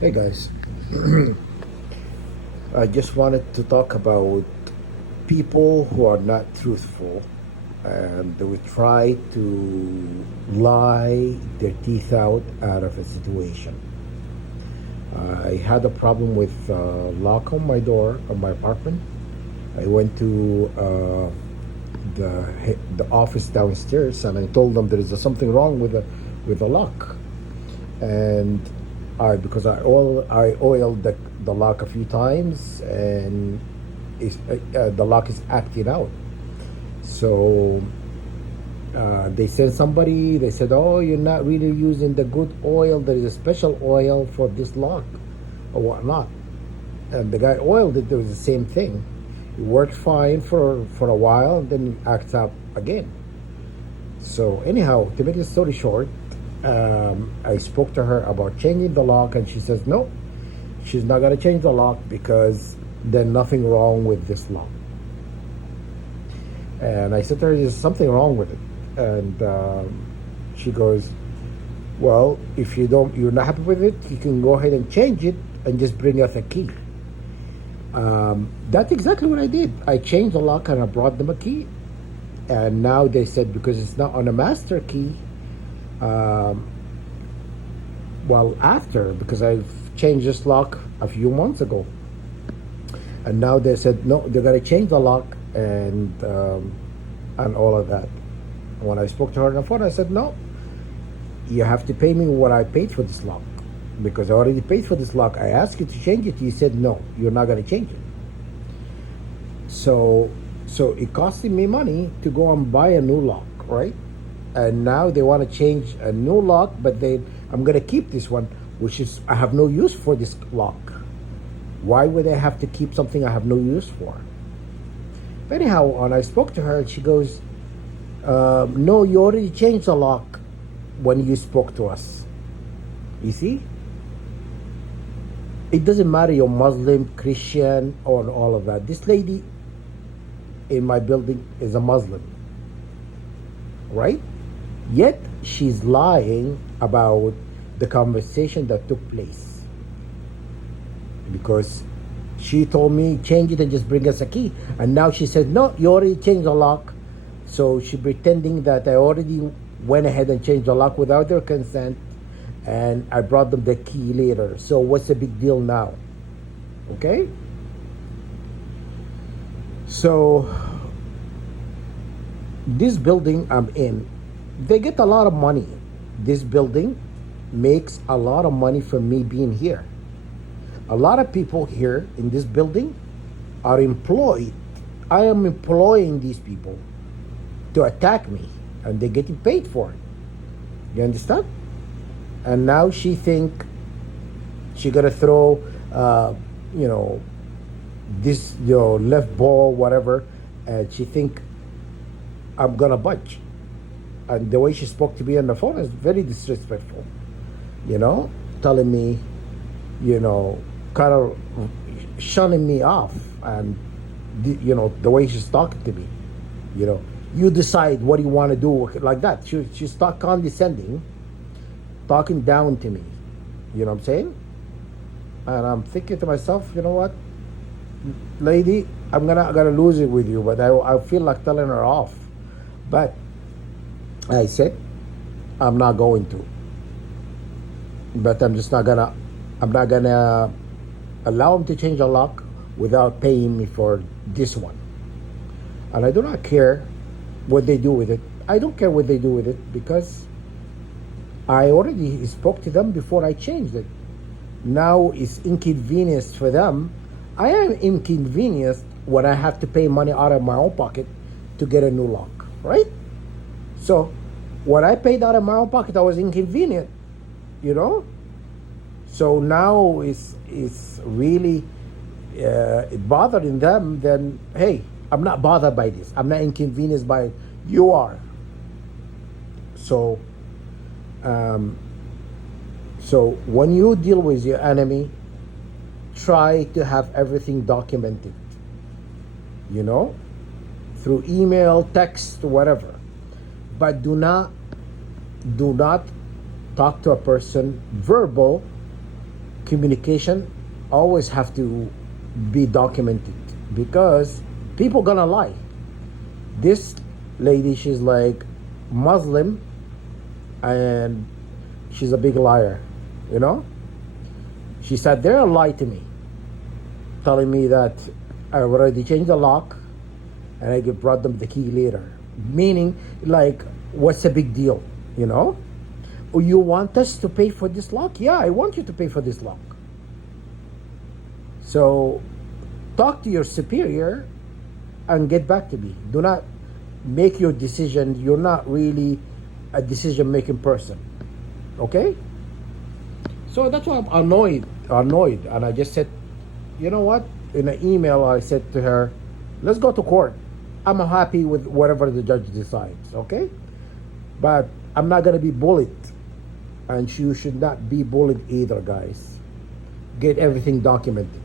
Hey guys, I just wanted to talk about people who are not truthful and they would try to lie their teeth out of a situation. I had a problem with lock on my door of my apartment. I went to the office downstairs and I told them there is something wrong with the lock, and because I oiled the lock a few times and the lock is acting out. So they sent somebody. They said, "Oh, you're not really using the good oil. There is a special oil for this lock, or whatnot." And the guy oiled it. There was the same thing. It worked fine for a while, and then it acts up again. So anyhow, to make the story short, I spoke to her about changing the lock, and she says no, she's not gonna change the lock because there's nothing wrong with this lock. And I said to her, "There's something wrong with it," and she goes, "Well, if you're not happy with it, you can go ahead and change it and just bring us a key." That's exactly what I did. I changed the lock and I brought them a key, and now they said because it's not on a master key. Um, well, after because I've changed this lock a few months ago, and now they said no, they're gonna change the lock and all of that. When I spoke to her on the phone, I said no, you have to pay me what I paid for this lock because I already paid for this lock. I asked you to change it. You said no, you're not gonna change it. So it costed me money to go and buy a new lock, right? And now they want to change a new lock, but I'm gonna keep this one, which is I have no use for this lock. Why would I have to keep something I have no use for? But anyhow, when I spoke to her, she goes, "No, you already changed the lock when you spoke to us." You see, it doesn't matter you're Muslim, Christian, or all of that. This lady in my building is a Muslim, right? Yet she's lying about the conversation that took place because she told me change it and just bring us a key, and now she said no, you already changed the lock. So she pretending that I already went ahead and changed the lock without their consent, and I brought them the key later. So what's the big deal now? Okay. So this building I'm in, they get a lot of money. This building makes a lot of money from me being here. A lot of people here in this building are employed. I am employing these people to attack me, and they're getting paid for it. You understand? And now she think she gonna throw, you know, this left ball, whatever, and she think I'm gonna budge. And the way she spoke to me on the phone is very disrespectful. Telling me, kind of shunning me off, and the way she's talking to me, you decide what you want to do, like that. She's condescending, talking down to me. You know what I'm saying? And I'm thinking to myself, you know what, lady, I'm gonna lose it with you, but I feel like telling her off. But I said I'm not going to. But I'm not gonna allow him to change a lock without paying me for this one. And I do not care what they do with it. I don't care what they do with it because I already spoke to them before I changed it. Now it's inconvenience for them. I am inconvenienced when I have to pay money out of my own pocket to get a new lock, right? So when I paid out of my own pocket, I was inconvenient, So now it's really bothering them. Then hey, I'm not bothered by this. I'm not inconvenienced by it. You are. So, so when you deal with your enemy, try to have everything documented. Through email, text, whatever. But do not talk to a person verbal communication always have to be documented because people gonna lie. This lady, she's like Muslim and she's a big liar, you know? She sat there and lied to me, telling me that I already changed the lock and I brought them the key later. Meaning, like, what's the big deal, you know? Oh, you want us to pay for this lock? Yeah, I want you to pay for this lock. So, talk to your superior and get back to me. Do not make your decision. You're not really a decision-making person, okay? So that's why I'm annoyed. And I just said, you know what? In an email, I said to her, let's go to court. I'm happy with whatever the judge decides, okay? But I'm not gonna be bullied. And you should not be bullied either, guys. Get everything documented.